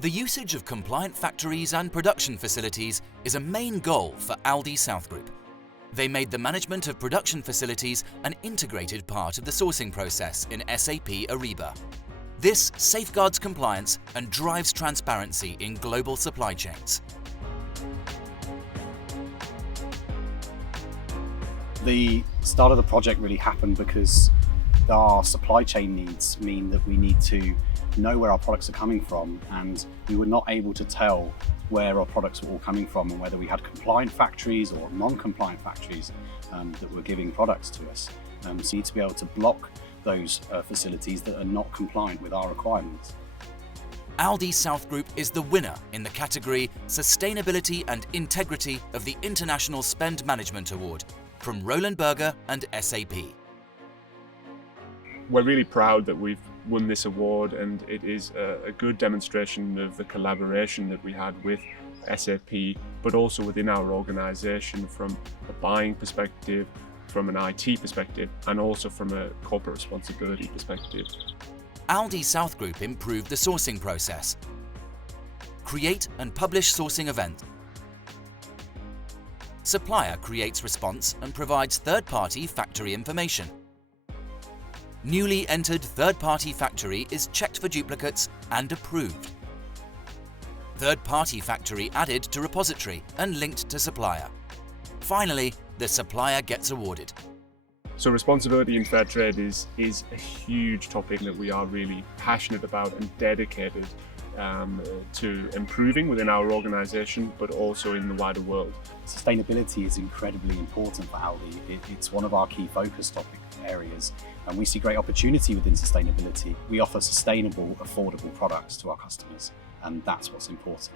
The usage of compliant factories and production facilities is a main goal for Aldi South Group. They made the management of production facilities an integrated part of the sourcing process in SAP Ariba. This safeguards compliance and drives transparency in global supply chains. The start of the project really happened because our supply chain needs mean that we need to know where our products are coming from, and we were not able to tell where our products were all coming from and whether we had compliant factories or non-compliant factories that were giving products to us. So you need to be able to block those facilities that are not compliant with our requirements. Aldi South Group is the winner in the category Sustainability and Integrity of the International Spend Management Award from Roland Berger and SAP. We're really proud that we've won this award, and it is a good demonstration of the collaboration that we had with SAP, but also within our organisation from a buying perspective, from an IT perspective, and also from a corporate responsibility perspective. Aldi South Group improved the sourcing process, create and publish sourcing events. Supplier creates response and provides third-party factory information. Newly entered third-party factory is checked for duplicates and approved. Third-party factory added to repository and linked to supplier. Finally, the supplier gets awarded. So responsibility in fair trade is a huge topic that we are really passionate about and dedicated to improving within our organisation, but also in the wider world. Sustainability is incredibly important for Aldi. It's one of our key focus topic areas, and we see great opportunity within sustainability. We offer sustainable, affordable products to our customers, and that's what's important.